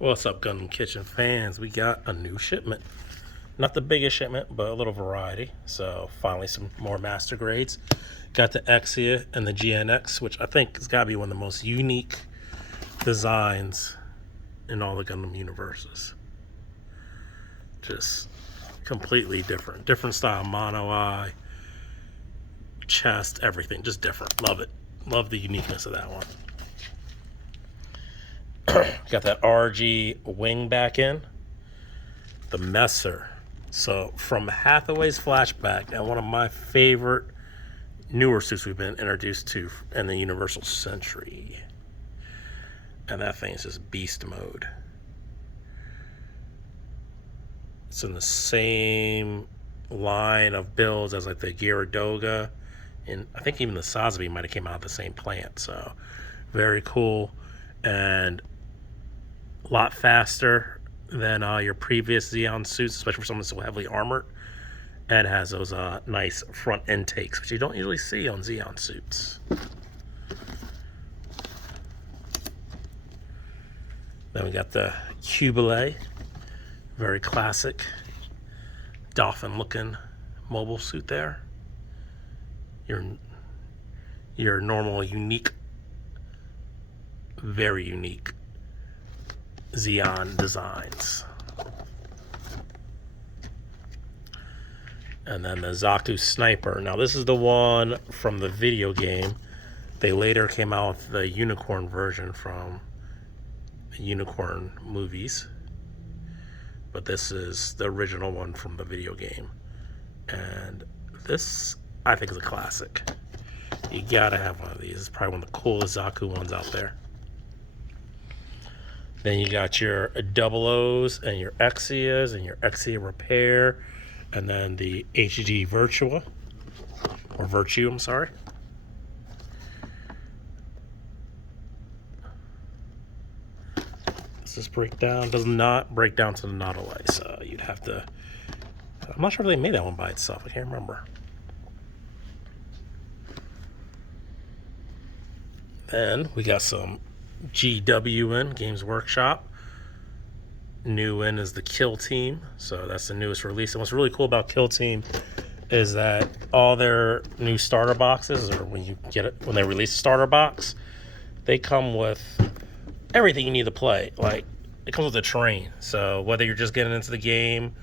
What's up, Gundam Kitchen fans? We got a new shipment. Not the biggest shipment, but a little variety. So finally some more master grades. Got the Exia and the GNX, which I think has got to be one of the most unique designs in all the Gundam universes. Just completely different. Different style, mono eye, chest, everything. Just different. Love it. Love the uniqueness of that one. Got that RG wing back in. The Messer. So from Hathaway's flashback, and one of my favorite newer suits we've been introduced to in the Universal Century. And that thing is just beast mode. It's in the same line of builds as like the Gyaradoga, and I think even the Sazabi might have came out of the same plant. So very cool and a lot faster than your previous Zeon suits, especially for someone so heavily armored. And it has those nice front intakes, which you don't usually see on Zeon suits. Then we got the Hubele, very classic dolphin-looking mobile suit there. Your normal, unique, very unique Zeon designs. And then the Zaku I Sniper. Now this is the one from the video game. They later came out with the unicorn version from the unicorn movies. But this is the original one from the video game. And this, I think, is a classic. You gotta have one of these. It's probably one of the coolest Zaku ones out there. Then you got your double O's and your Exias and your Exia Repair. And then the HD Virtua, or Virtue, I'm sorry. Does this break down? Does not break down to the Nautilus. You'd have to, I'm not sure if they made that one by itself. I can't remember. Then we got some GWN, Games Workshop. New in is the Kill Team, so that's the newest release. And what's really cool about Kill Team is that all their new starter boxes, or when they release a starter box, they come with everything you need to play. Like, it comes with a terrain. So whether you're just getting into the game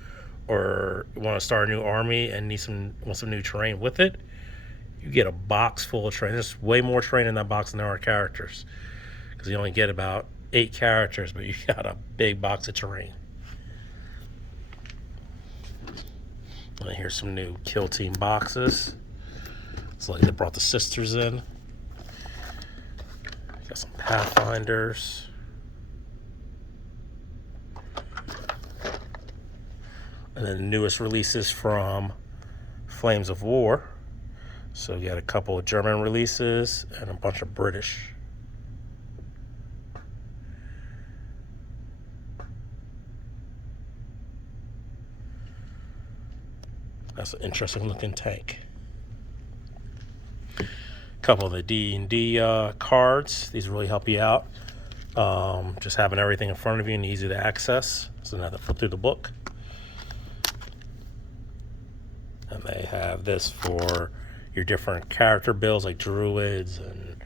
or you want to start a new army and want some new terrain with it, you get a box full of terrain. There's way more terrain in that box than there are characters, because you only get about 8 characters, but you got a big box of terrain. And here's some new Kill Team boxes. It's like they brought the sisters in. Got some Pathfinders. And then the newest releases from Flames of War. So you got a couple of German releases and a bunch of British. That's an interesting looking tank. A couple of the D&D cards. These really help you out. Just having everything in front of you and easy to access. So now to flip through the book. And they have this for your different character builds, like druids and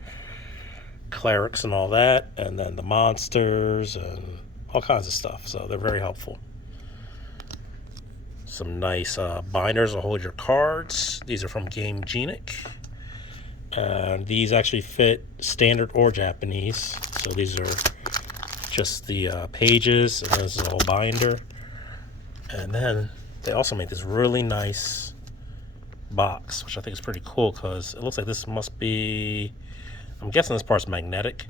clerics and all that. And then the monsters and all kinds of stuff. So they're very helpful. Some nice binders to hold your cards. These are from Game Genic. And these actually fit standard or Japanese. So these are just the pages, and this is a whole binder. And then they also make this really nice box, which I think is pretty cool, because it looks like this must be, I'm guessing this part's magnetic,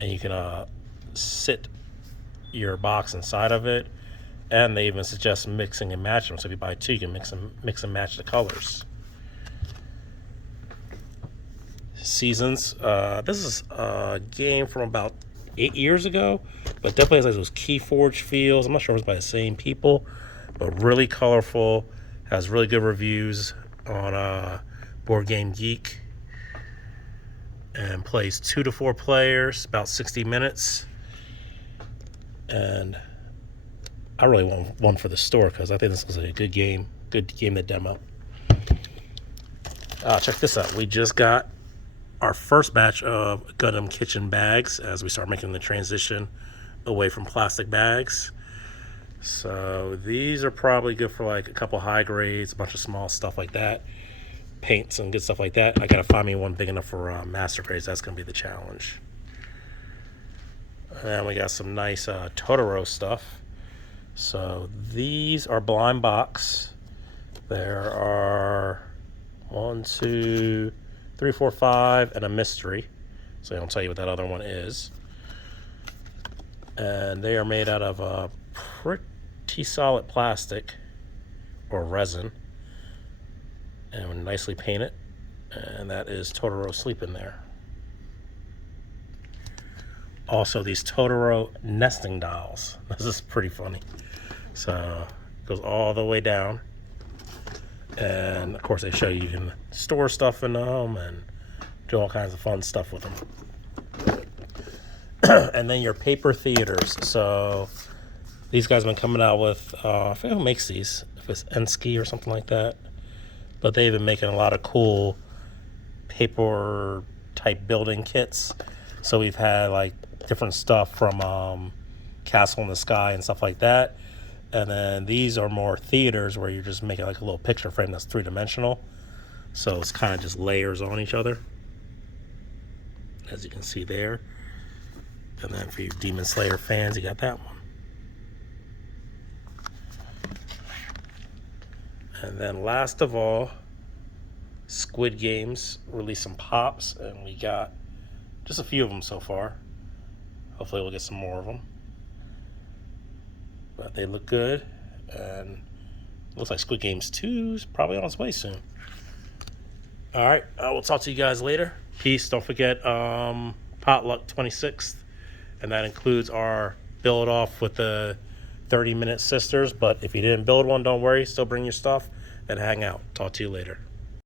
and you can sit your box inside of it. And they even suggest mixing and matching them. So if you buy 2, you can mix and match the colors. Seasons. This is a game from about 8 years ago, but definitely has like those Keyforge feels. I'm not sure if it's by the same people, but really colorful. Has really good reviews on Board Game Geek. And plays 2 to 4 players, about 60 minutes. And I really want one for the store because I think this is a good game to demo. Check this out. We just got our first batch of Gundam kitchen bags as we start making the transition away from plastic bags. So these are probably good for like a couple high grades, a bunch of small stuff like that, paints and good stuff like that. I gotta find me one big enough for master grades. That's gonna be the challenge. And we got some nice Totoro stuff. So these are blind box. There are 1, 2, 3, 4, 5, and a mystery. So I don't tell you what that other one is. And they are made out of a pretty solid plastic or resin, and nicely painted. And that is Totoro sleeping there. Also, these Totoro nesting dolls. This is pretty funny. So it goes all the way down. And of course, they show you can store stuff in them and do all kinds of fun stuff with them. And then your paper theaters. So these guys have been coming out with, I forget who makes these, if it's Enski or something like that. But they've been making a lot of cool paper type building kits. So we've had like different stuff from Castle in the Sky and stuff like that. And then these are more theaters where you're just making like a little picture frame that's 3-dimensional. So it's kind of just layers on each other, as you can see there. And then for you Demon Slayer fans, you got that one. And then last of all, Squid Games released some pops, and we got just a few of them so far. Hopefully we'll get some more of them. But they look good, and looks like Squid Games 2 is probably on its way soon. All right, we'll talk to you guys later. Peace. Don't forget Potluck 26th, and that includes our build off with the 30-minute sisters. But if you didn't build one, don't worry. Still bring your stuff and hang out. Talk to you later.